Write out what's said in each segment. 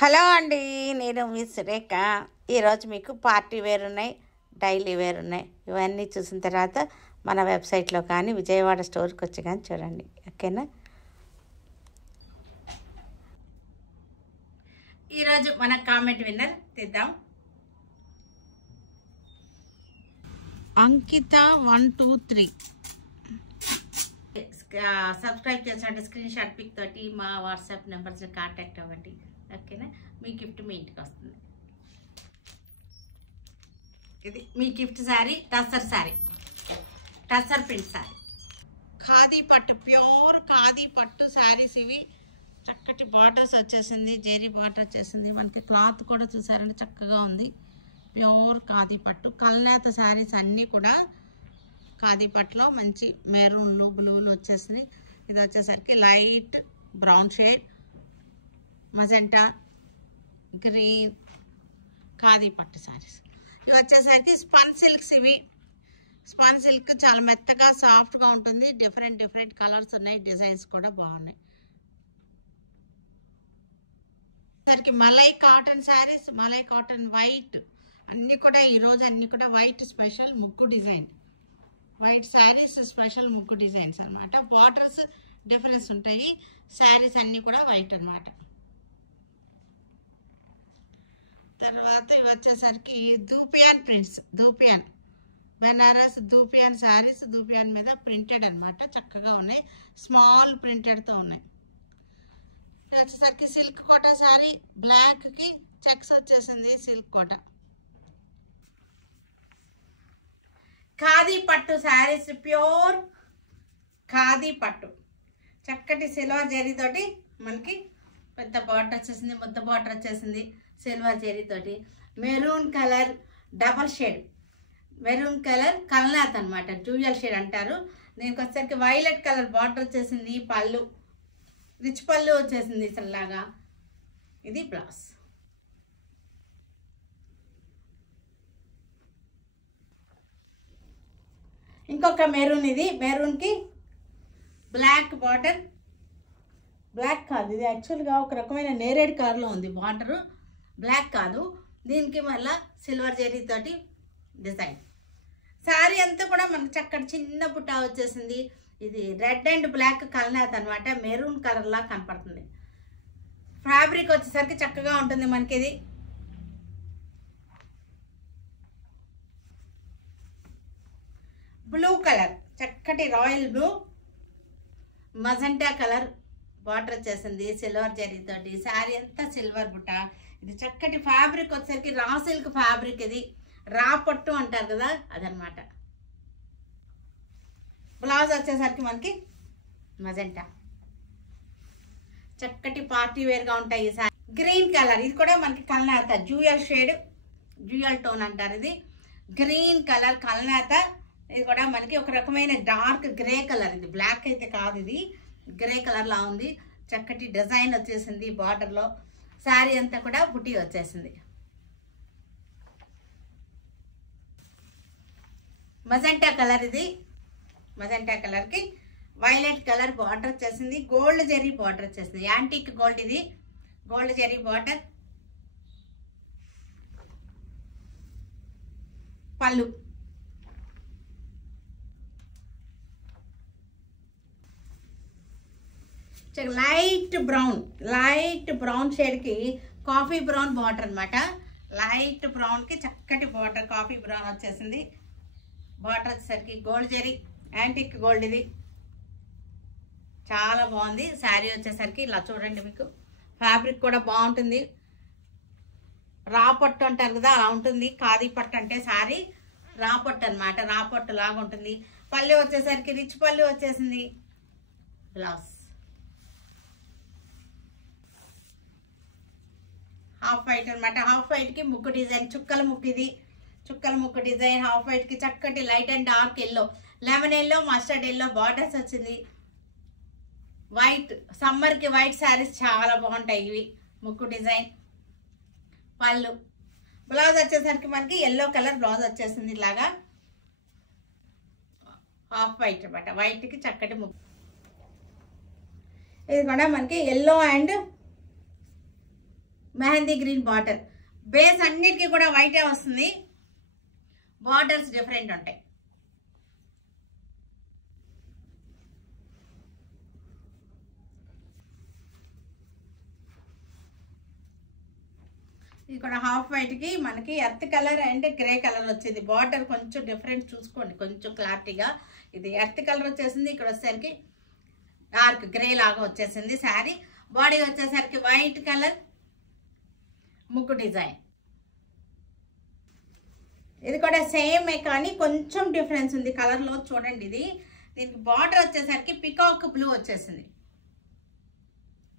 Hello అండి, నేను మీ సురేఖ. ఈరోజు మీకు పార్టీ వేర్ ఉన్నాయి, డైలీ వేర్ ఉన్నాయి. ఇవన్నీ చూసిన తర్వాత మన వెబ్సైట్లో కానీ విజయవాడ స్టోర్కి వచ్చి కానీ చూడండి, ఓకేనా? ఈరోజు మన కామెంట్ విన్నర్ తీద్దాం. అంకిత 123 సబ్స్క్రైబ్ చేసినట్టు స్క్రీన్ షాట్ పిక్ తోటి మా వాట్సాప్ నెంబర్స్ కాంటాక్ట్ అవ్వండి, ఓకేనా? మీ గిఫ్ట్ మీ ఇంటికి వస్తుంది. ఇది మీ గిఫ్ట్ శారీ, టసర్ ప్రింట్ శారీ, ఖాదీ పట్టు, ప్యూర్ ఖాదీ పట్టు శారీస్. ఇవి చక్కటి బార్డర్స్ వచ్చేసింది, జెరీ బార్డర్ వచ్చేసింది. మనకి క్లాత్ కూడా చూసారంటే చక్కగా ఉంది. ప్యూర్ ఖాదీ పట్టు కల్నేత శారీస్ అన్నీ కూడా ఖాదీ పట్టులో మంచి మెరూన్లు, బ్లూలు వచ్చేసినాయి. ఇది వచ్చేసరికి light brown shade, magenta, green khadi పట్టు శారీస్. ఇవి వచ్చేసరికి స్పన్ సిల్క్స్. ఇవి స్పన్ సిల్క్ చాలా మెత్తగా సాఫ్ట్గా ఉంటుంది. డిఫరెంట్ కలర్స్ ఉన్నాయి, డిజైన్స్ కూడా బాగున్నాయి. సరికి మలై కాటన్ శారీస్, మలై కాటన్ వైట్ అన్నీ కూడా ఈరోజు అన్నీ కూడా వైట్ స్పెషల్ ముగ్గు డిజైన్, వైట్ శారీస్ స్పెషల్ ముగ్గు డిజైన్స్ అనమాట. బార్డర్స్ డిఫరెన్స్ ఉంటాయి. శారీస్ అన్నీ కూడా వైట్ అనమాట. తర్వాత ఇవి వచ్చేసరికి dupion prints, dupion Banaras dupion saris, dupion మీద ప్రింటెడ్ అనమాట. చక్కగా ఉన్నాయి, స్మాల్ ప్రింటెడ్తో ఉన్నాయి. ఇది వచ్చేసరికి సిల్క్ కోటా శారీ, బ్లాక్కి చెక్స్ వచ్చేసింది సిల్క్ కోటా. ఖాదీ పట్టు శారీస్, ప్యూర్ ఖాదీ పట్టు, చక్కటి సిల్వర్ జరీతోటి మనకి పెద్ద బార్డర్ వచ్చేసింది, ముద్ద బార్డర్ వచ్చేసింది సిల్వర్ జరీతోటి. Maroon colour double shade, maroon colour కల్నాథ్ అనమాట, డ్యూయల్ షేడ్ అంటారు. దీనికి వచ్చేసరికి వైలెట్ కలర్ బార్డర్ వచ్చేసింది. పళ్ళు రిచ్ పళ్ళు వచ్చేసింది ఇలాగా. ఇది బ్లౌజ్. ఇంకొక మెరూన్, ఇది మెరూన్కి బ్లాక్ బార్డర్, బ్లాక్ కాదు ఇది యాక్చువల్గా ఒక రకమైన నేరేడ్ కలర్లో ఉంది బార్డరు, బ్లాక్ కాదు. దీనికి మళ్ళీ సిల్వర్ జరీతోటి డిజైన్. శారీ అంతా కూడా మనకు చక్కటి చిన్న బుట్ట వచ్చేసింది. ఇది రెడ్ అండ్ బ్లాక్ కల్నాథ్ అనమాట, మెరూన్ కలర్లా కనపడుతుంది. ఫ్యాబ్రిక్ వచ్చేసరికి చక్కగా ఉంటుంది మనకి. ఇది బ్లూ కలర్, చక్కటి royal blue, magenta colour border వచ్చేసింది సిల్వర్ జరీతోటి. శారీ అంతా సిల్వర్ బుట్ట. ఇది చక్కటి ఫ్యాబ్రిక్ వచ్చేసరికి రా సిల్క్ ఫ్యాబ్రిక్, ఇది రా పట్టు అంటారు కదా అదనమాట. బ్లౌజ్ వచ్చేసరికి మనకి మజెంటా, చక్కటి పార్టీ వేర్గా ఉంటాయి ఈ శారీ. గ్రీన్ కలర్, ఇది కూడా మనకి కల్నేత డ్యూయల్ షేడ్, డ్యూయల్ టోన్ అంటారు. ఇది గ్రీన్ కలర్ కల్నేత. ఇది కూడా మనకి ఒక రకమైన డార్క్ గ్రే కలర్, ఇది బ్లాక్ అయితే కాదు, ఇది గ్రే కలర్లా ఉంది. చక్కటి డిజైన్ వచ్చేసింది బార్డర్లో. శారీ అంతా కూడా బుటీ వచ్చేసింది. మజెంటా కలర్, ఇది మజెంటా కలర్కి వైలెట్ కలర్ బార్డర్ వచ్చేసింది. గోల్డ్ జెరీ బార్డర్ వచ్చేసింది, యాంటిక్ గోల్డ్, ఇది గోల్డ్ జెరీ బార్డర్. పళ్ళు లైట్ బ్రౌన్ షేడ్కి కాఫీ బ్రౌన్ బార్డర్ అనమాట. లైట్ బ్రౌన్కి చక్కటి బార్డర్, కాఫీ బ్రౌన్ వచ్చేసింది. బార్డర్ వచ్చేసరికి గోల్డ్ జరీ, యాంటిక్ గోల్డ్, ఇది చాలా బాగుంది. శారీ వచ్చేసరికి ఇలా చూడండి, మీకు ఫ్యాబ్రిక్ కూడా బాగుంటుంది. రా పట్టు అంటారు కదా అలా ఉంటుంది. ఖాదీ పట్టు అంటే శారీ రా పట్టు అనమాట, రా పట్టు లాగా ఉంటుంది. పళ్ళు వచ్చేసరికి రిచ్ పళ్ళు వచ్చేసింది. బ్లౌజ్ హాఫ్ వైట్ అనమాట. హాఫ్ వైట్కి ముగ్గు డిజైన్, చుక్కల ముగ్గు, ఇది చుక్కల ముగ్గు డిజైన్. హాఫ్ వైట్కి చక్కటి light and dark yellow, lemon yellow, mustard yellow borders వచ్చింది. వైట్ సమ్మర్కి వైట్ శారీస్ చాలా బాగుంటాయి ఇవి, ముగ్గు డిజైన్. పళ్ళు బ్లౌజ్ వచ్చేసరికి మనకి ఎల్లో కలర్ బ్లౌజ్ వచ్చేసింది ఇలాగా. హాఫ్ వైట్ అనమాట, వైట్కి చక్కటి ముగ్గు. ఇది కూడా మనకి yellow and mehndi green border. Base అన్నిటికీ కూడా వైటే వస్తుంది, బార్డర్స్ డిఫరెంట్ ఉంటాయి. ఇక్కడ హాఫ్ వైట్కి మనకి earth colour and grey colour వచ్చింది. బార్డర్ కొంచెం డిఫరెంట్ చూసుకోండి, కొంచెం క్లారిటీగా. ఇది ఎర్త్ కలర్ వచ్చేసింది, ఇక్కడ వచ్చేసరికి డార్క్ గ్రే లాగా వచ్చేసింది శారీ. బాడీ వచ్చేసరికి వైట్ కలర్ ముగ్గు డిజైన్. ఇది కూడా సేమే కానీ కొంచెం డిఫరెన్స్ ఉంది కలర్లో. చూడండి, ఇది దీనికి బార్డర్ వచ్చేసరికి పికాక్ బ్లూ వచ్చేసింది.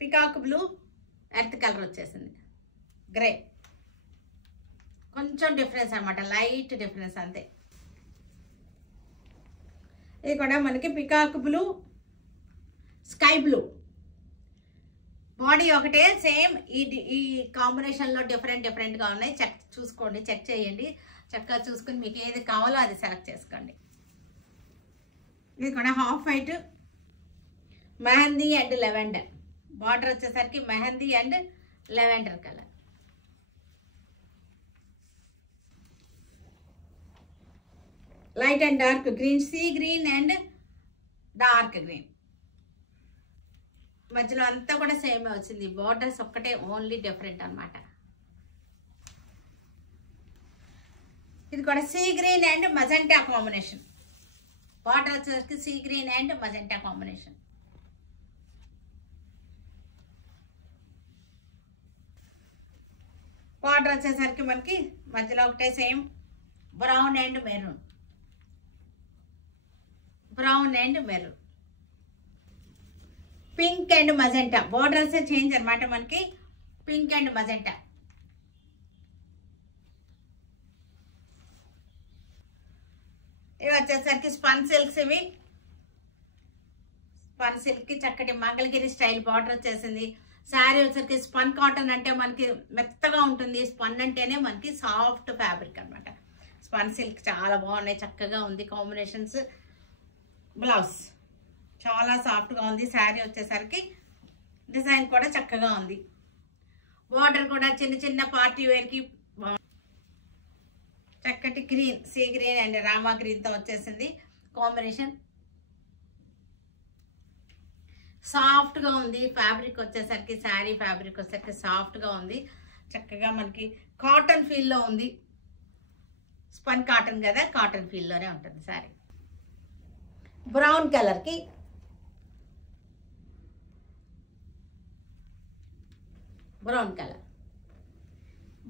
పికాక్ బ్లూ ఎర్త్ కలర్ వచ్చేసింది, గ్రే. కొంచెం డిఫరెన్స్ అనమాట, లైట్ డిఫరెన్స్ అంతే. ఇది కూడా మనకి peacock blue, sky blue. Body ఒకటే సేమ్. ఈ కాంబినేషన్లో డిఫరెంట్గా ఉన్నాయి. చూసుకోండి, చెక్ చేయండి, చక్కగా చూసుకుని మీకు ఏది కావాలో అది సెలెక్ట్ చేసుకోండి. ఇది కూడా half white mehndi and lavender. Border వచ్చేసరికి mehndi and lavender colour. Light and dark green, sea green and dark green. మధ్యలో అంతా కూడా సేమ్ వచ్చింది, బార్డర్స్ ఒక్కటే ఓన్లీ డిఫరెంట్ అనమాట. ఇది కూడా sea green and magenta combination. Border వచ్చేసరికి sea green and magenta combination. Border వచ్చేసరికి మనకి మధ్యలో ఒకటే same brown and maroon, brown and maroon, pink and magenta. Borders change అనమాట మనకి, పింక్ అండ్ మజెంటా. ఇవి వచ్చేసరికి స్పన్ సిల్క్స్. ఇవి స్పన్ సిల్క్కి చక్కటి మంగళగిరి స్టైల్ బార్డర్ వచ్చేసింది. శారీ వచ్చేసరికి స్పన్ కాటన్ అంటే మనకి మెత్తగా ఉంటుంది, స్పన్ అంటేనే మనకి సాఫ్ట్ ఫ్యాబ్రిక్ అనమాట. స్పన్ సిల్క్ చాలా బాగున్నాయి, చక్కగా ఉంది కాంబినేషన్స్. బ్లౌజ్ చాలా సాఫ్ట్గా ఉంది. శారీ వచ్చేసరికి డిజైన్ కూడా చక్కగా ఉంది. బార్డర్ కూడా చిన్న చిన్న పార్టీ వేర్కి చక్కటి green, sea green and Rama గ్రీన్తో వచ్చేసింది కాంబినేషన్. సాఫ్ట్గా ఉంది ఫ్యాబ్రిక్ వచ్చేసరికి, శారీ ఫ్యాబ్రిక్ వచ్చేసరికి సాఫ్ట్గా ఉంది, చక్కగా మనకి కాటన్ ఫీల్లో ఉంది. స్పన్ కాటన్ కదా, కాటన్ ఫీల్లోనే ఉంటుంది శారీ. బ్రౌన్ కలర్కి బ్రౌన్ కలర్.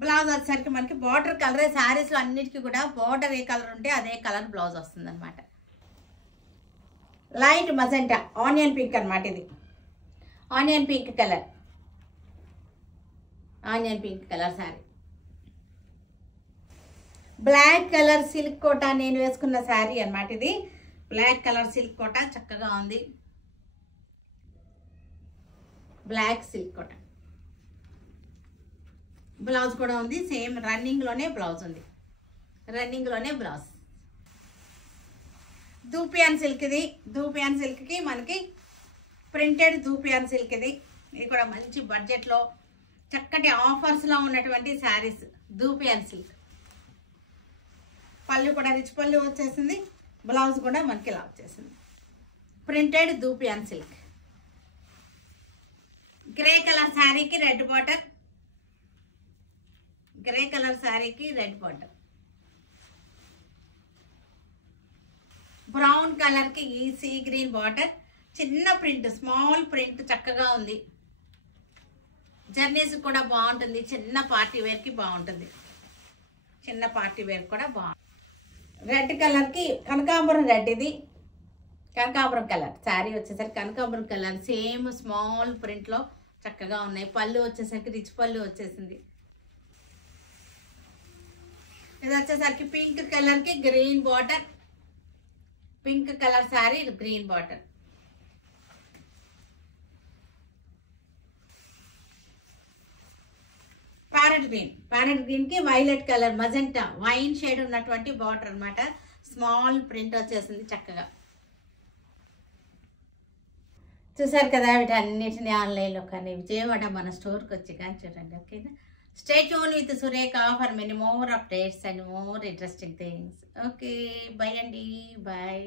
బ్లౌజ్ వచ్చేసరికి మనకి బార్డర్ కలరే. శారీస్లో అన్నిటికీ కూడా బార్డర్ ఏ కలర్ ఉంటే అదే కలర్ బ్లౌజ్ వస్తుంది అనమాట. లైట్ మజెంటా, ఆనియన్ పింక్ అనమాట. ఇది onion pink colour, onion pink colour sari. Black colour silk Kota నేను వేసుకున్న శారీ అనమాట. ఇది బ్లాక్ కలర్ సిల్క్ కోట చక్కగా ఉంది. బ్లాక్ సిల్క్ కోట. బ్లౌజ్ కూడా ఉంది సేమ్, రన్నింగ్లోనే బ్లౌజ్ ఉంది, రన్నింగ్లోనే బ్లౌజ్. దూపియాన్ సిల్క్. ఇది దూపియాన్ సిల్క్కి మనకి ప్రింటెడ్ దూపియాన్ సిల్క్. ఇది కూడా మంచి బడ్జెట్లో చక్కటి ఆఫర్స్లో ఉన్నటువంటి శారీస్. దూపియాన్ సిల్క్. పళ్ళు కూడా రిచ్ పళ్ళు వచ్చేసింది, బ్లౌజ్ కూడా మనకి ఇలా వచ్చేసింది. Printed dupion silk. Grey colour శారీకి రెడ్ బార్డర్, గ్రే కలర్ శారీకి రెడ్ బార్డర్. బ్రౌన్ కలర్కి ఈ సీ గ్రీన్ బార్డర్, చిన్న ప్రింట్, స్మాల్ ప్రింట్ చక్కగా ఉంది. జర్నీస్ కూడా బాగుంటుంది, చిన్న పార్టీ వేర్కి బాగుంటుంది, చిన్న పార్టీ వేర్ కూడా బాగుంటుంది. రెడ్ కలర్కి కనకాంబరం రెడ్. ఇది కనకాంబరం కలర్ శారీ వచ్చేసరికి కనకాంబరం కలర్ సేమ్ స్మాల్ ప్రింట్లో చక్కగా ఉన్నాయి. పళ్ళు వచ్చేసరికి రిచ్ పళ్ళు వచ్చేసింది. ఇది వచ్చేసరికి పింక్ కలర్కి green border, pink colour sari green border. Parrot green, parrot గ్రీన్కి violet colour magenta wine shade ఉన్నటువంటి బార్డర్ అనమాట. స్మాల్ ప్రింట్ వచ్చేసింది చక్కగా. చూసారు కదా వీటన్నిటిని ఆన్లైన్లో కానీ విజయవాడ మన స్టోర్కి వచ్చి కానీ చూడండి. ఓకేనా? Stay tune with Surekha for many more updates and more interesting things. Okay, by అండి, బాయ్.